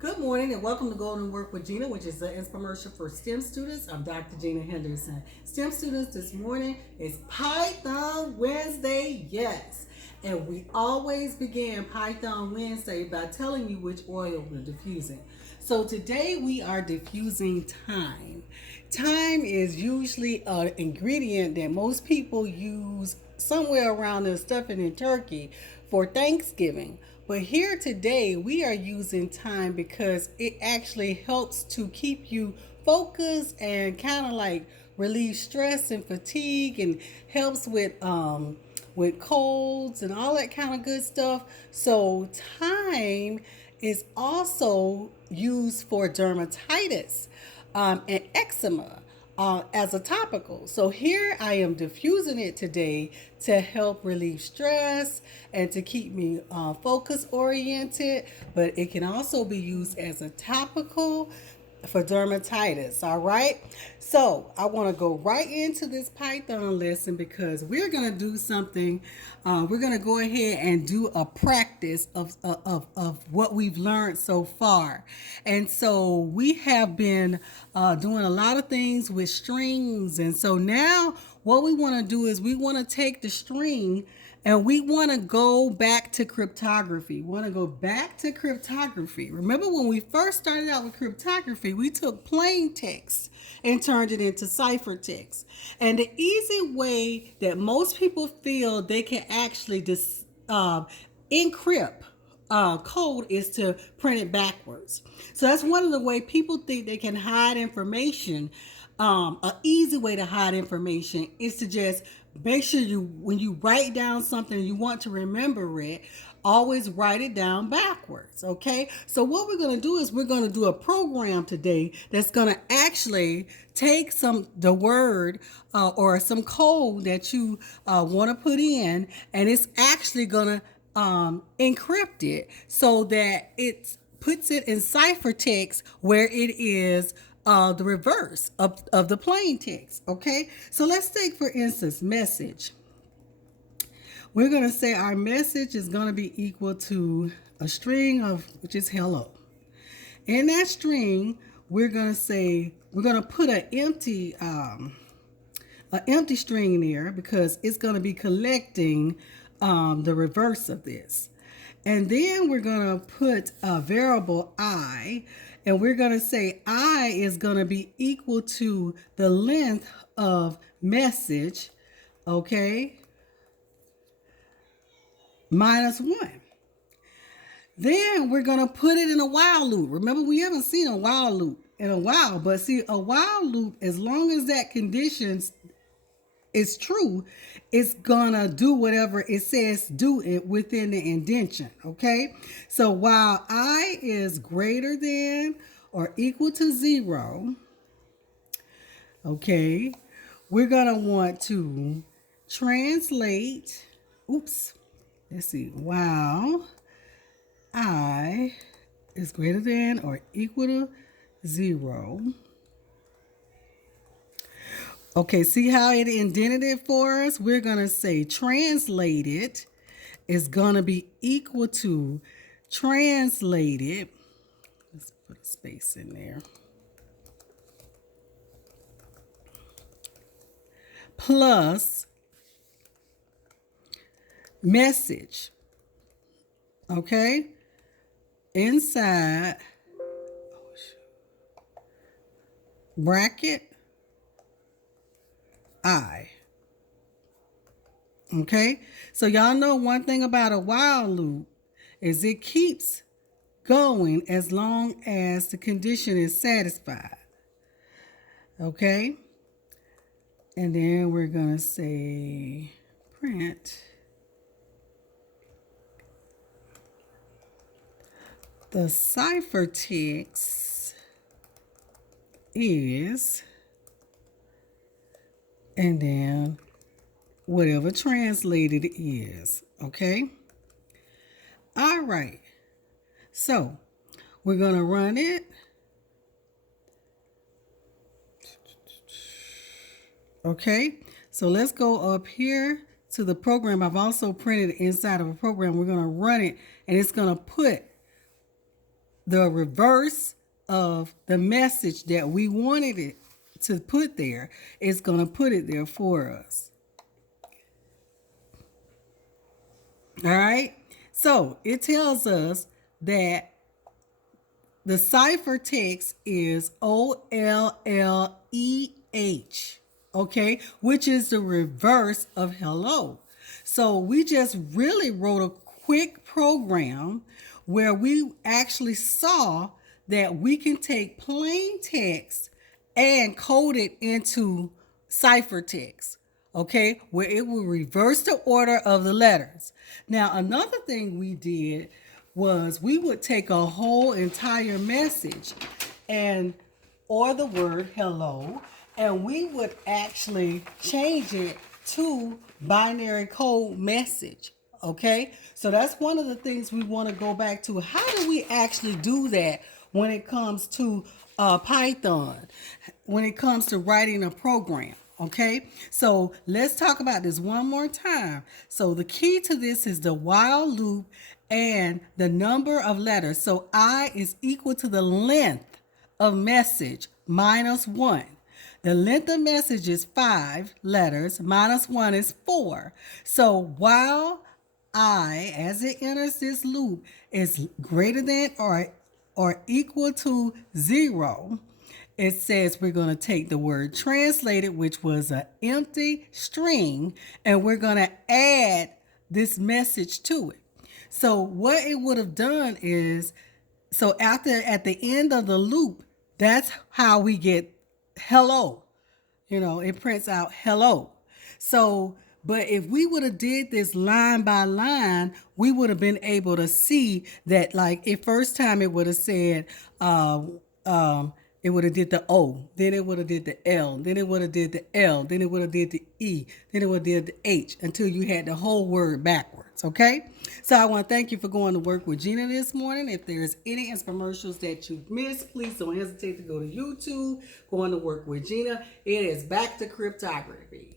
Good morning and welcome to Golden Work with Gena, which is the Inspiremercial for STEM students. I'm Dr. Gena Henderson. STEM students, this morning is Python Wednesday, yes. And we always begin Python Wednesday by telling you which oil we're diffusing. So today we are diffusing thyme. Thyme is usually an ingredient that most people use somewhere around their stuffing in turkey for Thanksgiving. But here today, we are using thyme because it actually helps to keep you focused and kind of like relieve stress and fatigue and helps with colds and all that kind of good stuff. So thyme is also used for dermatitis and eczema as a topical. So here I am diffusing it today to help relieve stress and to keep me focus oriented, but it can also be used as a topical for dermatitis. All right. So I want to go right into this Python lesson because we're going to do something. We're going to go ahead and do a practice of what we've learned so far. And so we have been doing a lot of things with strings. And so now what we want to do is we want to take the string and we want to go back to cryptography. We want to go back to cryptography. Remember when we first started out with cryptography, we took plain text and turned it into ciphertext. And the easy way that most people feel they can actually encrypt code is to print it backwards. So that's one of the way people think they can hide information. An easy way to hide information is to just make sure when you write down something you want to remember it, always write it down backwards. Okay, so what we're going to do is we're going to do a program today that's going to actually take the word or some code that you want to put in, and it's actually going to encrypt it so that it puts it in ciphertext where it is the reverse of the plain text. Okay, so let's take for instance message. We're going to say our message is going to be equal to a string of which is hello. In that string, we're going to say we're going to put an empty string in there because it's going to be collecting the reverse of this. And then we're going to put a variable I, and we're going to say I is going to be equal to the length of message, okay, minus 1. Then we're going to put it in a while loop. Remember, we haven't seen a while loop in a while, but see, a while loop, as long as that condition is true, it's gonna do whatever it says do it within the indentation. Okay, so while I is greater than or equal to 0, okay, we're gonna want to translate, let's see, while I is greater than or equal to 0. Okay, see how it indented it for us? We're going to say translated is going to be equal to translated. Let's put a space in there. Plus message. Okay? Inside bracket I. Okay, so y'all know one thing about a while loop is it keeps going as long as the condition is satisfied. Okay, and then we're gonna say print the ciphertext is, and then whatever translated is. Okay, all right, so we're gonna run it. Okay, so let's go up here to the program. I've also printed it inside of a program. We're gonna run it, and it's gonna put the reverse of the message that we wanted it to put there, it's going to put it there for us. All right. So it tells us that the ciphertext is OLLEH, okay, which is the reverse of hello. So we just really wrote a quick program where we actually saw that we can take plain text and code it into ciphertext, okay, where it will reverse the order of the letters. Now, another thing we did was we would take a whole entire message and or the word hello, and we would actually change it to binary code message. Okay, so that's one of the things we want to go back to. How do we actually do that when it comes to Python, when it comes to writing a program? Okay, so let's talk about this one more time. So the key to this is the while loop and the number of letters. So I is equal to the length of message minus 1. The length of message is 5 letters, minus 1 is 4. So while I, as it enters this loop, is greater than or equal to 0, it says we're going to take the word translated, which was an empty string, and we're going to add this message to it. So what it would have done is, so at the end of the loop, that's how we get hello. It prints out hello. So, but if we would have did this line by line, we would have been able to see that, like, the first time it would have said, it would have did the O, then it would have did the L, then it would have did the L, then it would have did the E, then it would have did the H, until you had the whole word backwards, okay? So I want to thank you for going to work with Gena this morning. If there's any infomercials that you missed, please don't hesitate to go to YouTube, going to work with Gena. It is back to cryptography.